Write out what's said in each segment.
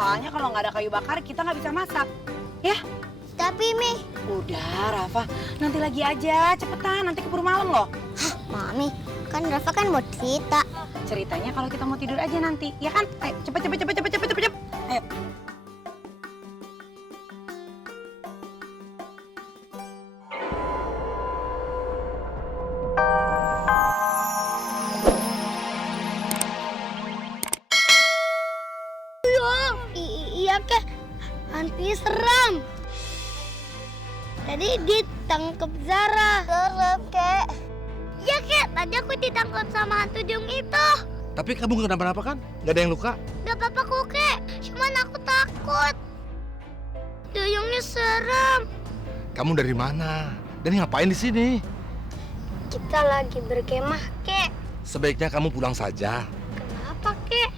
Soalnya kalau nggak ada kayu bakar kita nggak bisa masak. Ya? Tapi Mi, Udah, Rafa. Nanti lagi aja. Cepetan, nanti keburu malam loh. Mami, kan Rafa kan mau cerita. Ceritanya kalau kita mau tidur aja nanti, ya kan? Ayo, cepet. Ayo. Iya kek, hantunya seram. Tadi ditangkap Zara. Serem kek. Iya kek, tadi aku ditangkap sama hantu duyung itu. Tapi kamu nggak kenapa-napa kan? Nggak ada yang luka? Gak apa-apa kok kek, cuman aku takut. Duyungnya serem. Kamu dari mana? Dan ngapain di sini? Kita lagi berkemah kek. Sebaiknya kamu pulang saja. Kenapa kek?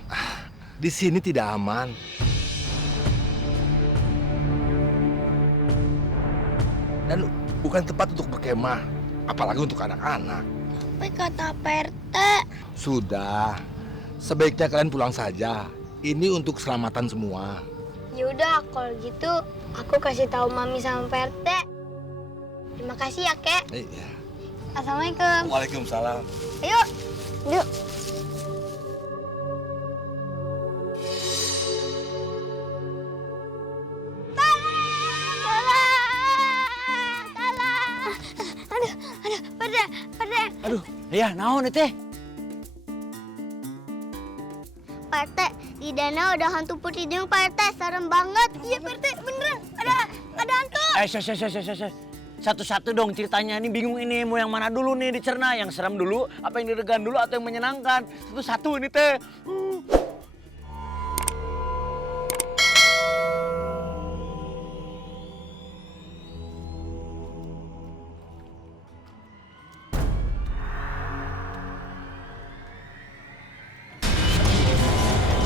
Di sini tidak aman. Dan bukan tempat untuk berkemah, apalagi untuk anak-anak. Tapi kata PRT. Sudah, sebaiknya kalian pulang saja. Ini untuk keselamatan semua. Yaudah, kalau gitu aku kasih tahu Mami sama PRT. Terima kasih ya kek. Iya. Assalamualaikum. Waalaikumsalam. Ayo, yuk. Aduh, ya naon teh? Pak RT, di danau ada hantu putih duyung Pak RT, serem banget. Iya Pak RT, beneran ada hantu. Satu-satu dong ceritanya, ini bingung ini mau yang mana dulu nih dicerna, yang serem dulu, apa yang diregan dulu atau yang menyenangkan? Satu-satu ini teh.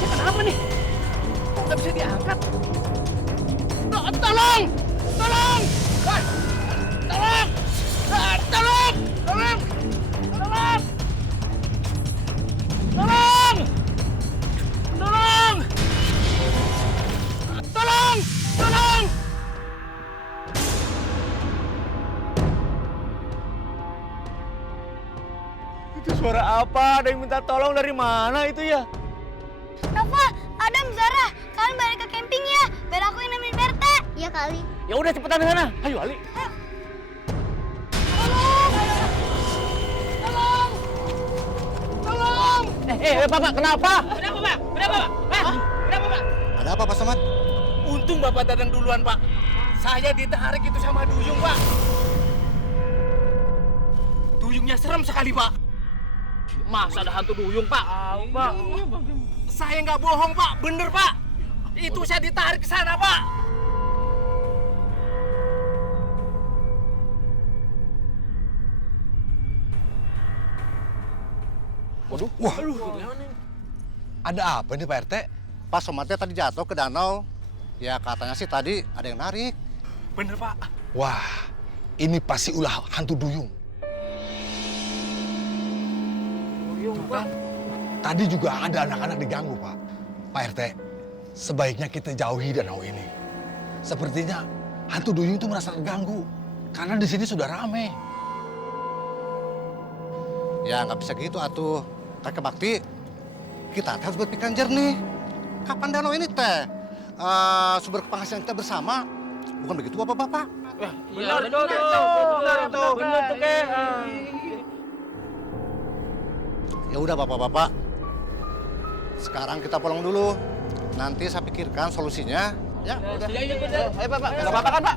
Kenapa nih? Kok nggak bisa diangkat? Tolong! Tolong! Hei! Tolong! Tolong! Tolong! Tolong! Tolong! Tolong! Tolong! Tolong! Itu suara apa? Ada yang minta tolong dari mana itu ya? Rafa, Adam, Zara, kalian balik ke camping ya. Biar aku yang nemenin PRT. Iya kali. Ya udah cepetan ke sana. Ayo Ali. Tolong! Bapak, kenapa? Kenapa, Pak? Kenapa, Pak? Kenapa, Pak? Ada apa, Pak Samad? Untung Bapak datang duluan, Pak. Saya ditarik itu sama duyung, Pak. Duyungnya serem sekali, Pak. Masa ada hantu duyung, Pak? Pak. Saya nggak bohong, Pak. Bener, Pak. Itu saya ditarik ke sana, Pak. Waduh, wah. Ada apa nih Pak RT? Pas Somatnya tadi jatuh ke danau, ya katanya sih tadi ada yang narik. Bener, Pak. Wah, ini pasti ulah hantu duyung. Duyung, Pak. Tadi juga ada anak-anak diganggu, Pak. Pak RT, sebaiknya kita jauhi danau ini. Sepertinya hantu duyung itu merasa terganggu. Karena di sini sudah rame. Ya nggak bisa gitu atuh. Kakek Bakti, kita harus berpikiran jernih. Kapan danau ini teh? Sumber penghasilan kita bersama. Bukan begitu Bapak-bapak? Benar tuh, Kek. Ya udah Bapak-bapak. Sekarang kita pulang dulu. Nanti saya pikirkan solusinya. Ya. Ayo Pak, nggak apa-apa kan Pak?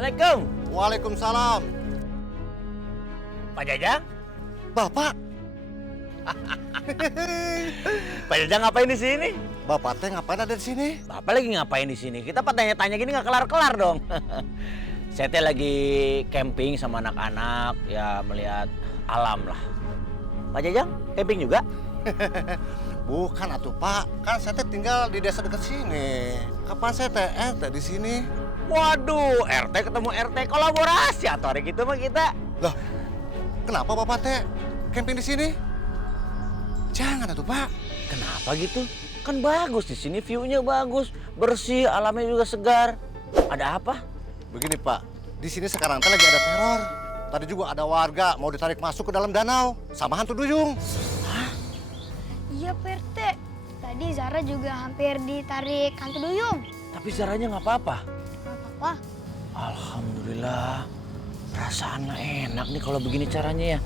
Assalamualaikum. Waalaikumsalam. Pak Jajang? Bapak, Pak Jajang ngapain di sini? Bapak teh ngapain ada di sini? Bapak lagi ngapain di sini? Kita tanya-tanya gini nggak kelar-kelar dong. Saya teh lagi camping sama anak-anak, ya melihat alam lah. Pak Jajang camping juga? Bukan atuh Pak, kan saya teh tinggal di desa dekat sini. Kapan saya teh RT di sini? Waduh, RT ketemu RT kolaborasi atau hari gitu mah kita. Loh, kenapa Bapak teh camping di sini? Jangan atuh Pak. Kenapa gitu? Kan bagus di sini, view-nya bagus, bersih, alamnya juga segar. Ada apa? Begini Pak, di sini sekarang teh lagi ada teror. Tadi juga ada warga mau ditarik masuk ke dalam danau sama hantu duyung. Iya Pak RT. Tadi Zara juga hampir ditarik hantu duyung. Tapi Zaranya nggak apa-apa. Gak apa-apa. Alhamdulillah. Perasaan enak nih kalau begini caranya ya.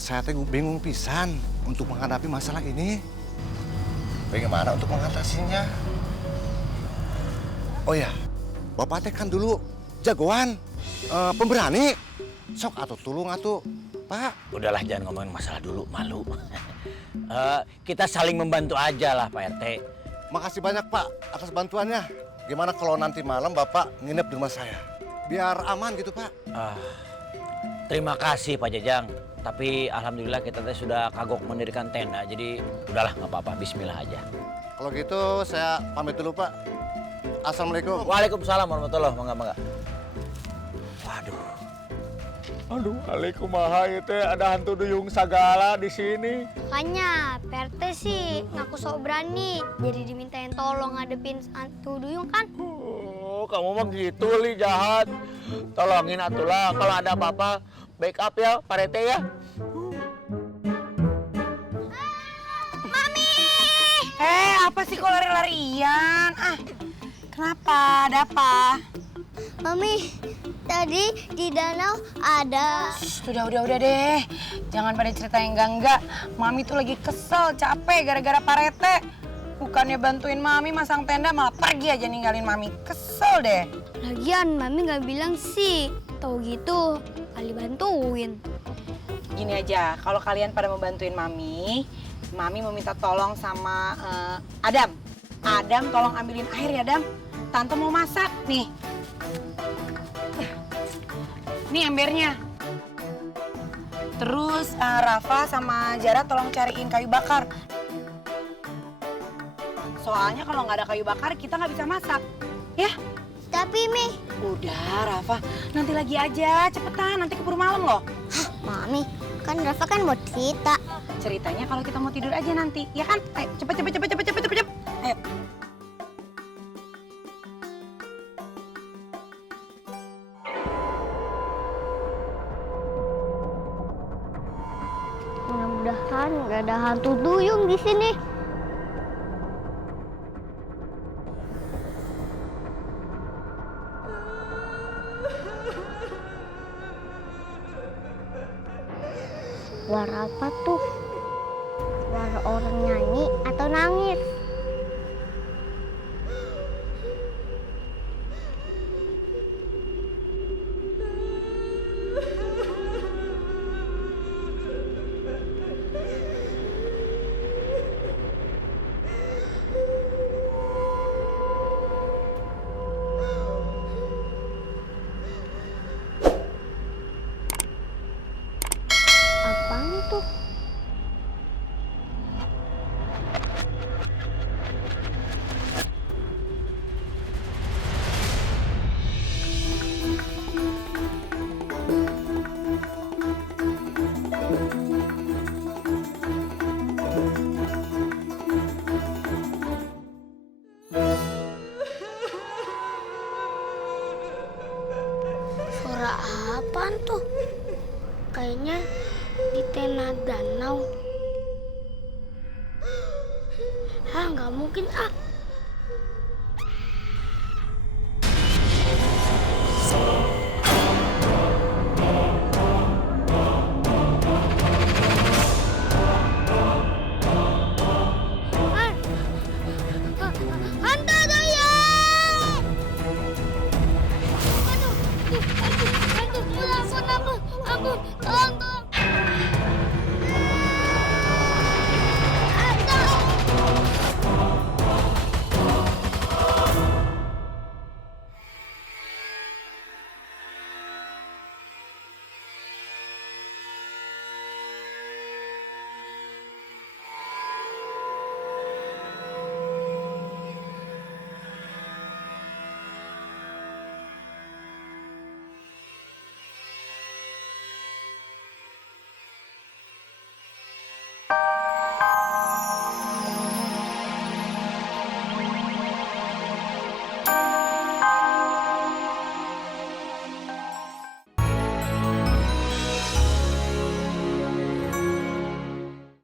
Saya teh bingung pisan untuk menghadapi masalah ini. Bagaimana untuk mengatasinya? Oh ya, Bapak teh kan dulu jagoan, pemberani. Sok atuh tulung atuh, Pak. Udahlah jangan ngomongin masalah dulu, malu. Kita saling membantu aja lah Pak RT. Makasih banyak Pak atas bantuannya. Gimana kalau nanti malam Bapak nginep di rumah saya? Biar aman gitu Pak. Terima kasih Pak Jajang. Tapi alhamdulillah kita teh sudah kagok mendirikan tenda. Jadi udahlah nggak apa-apa, bismillah aja. Kalau gitu saya pamit dulu Pak. Assalamualaikum. Waalaikumsalam warahmatullahi wabarakatuh. Waduh. Aduh, alekumaha itu ada hantu duyung segala di sini. Makanya Pak RT sih ngaku sok berani. Jadi dimintain tolong ngadepin hantu duyung kan? Oh, kamu mah gitu li jahat. Tolongin atulah kalau ada apa-apa backup ya Pak RT ya. Mami! Apa sih kok lari-larian? Kenapa? Ada apa? Mami, tadi di danau ada... Udah deh. Jangan pada cerita yang enggak. Mami tuh lagi kesel, capek gara-gara Pak Rete. Bukannya bantuin Mami masang tenda, malah pergi aja ninggalin Mami. Kesel deh. Lagian Mami nggak bilang sih. Tahu gitu, kali bantuin. Gini aja, kalau kalian pada mau bantuin Mami mau minta tolong sama Adam. Adam, tolong ambilin air ya, Adam. Tante mau masak, nih. Nih embernya. Terus Rafa sama Jara tolong cariin kayu bakar. Soalnya kalau nggak ada kayu bakar kita nggak bisa masak, ya? Tapi Mi, Udah Rafa, nanti lagi aja, cepetan, nanti keburu malam loh. Mami, kan Rafa kan mau cerita. Ceritanya kalau kita mau tidur aja nanti, ya kan? Ayo, cepet. Ayo. Mudah-mudahan nggak ada hantu duyung di sini. Suara apa tuh? Suara orang nyanyi atau nangis? Apaan tuh? Suara apaan tuh? Kayaknya di tengah danau. Nggak mungkin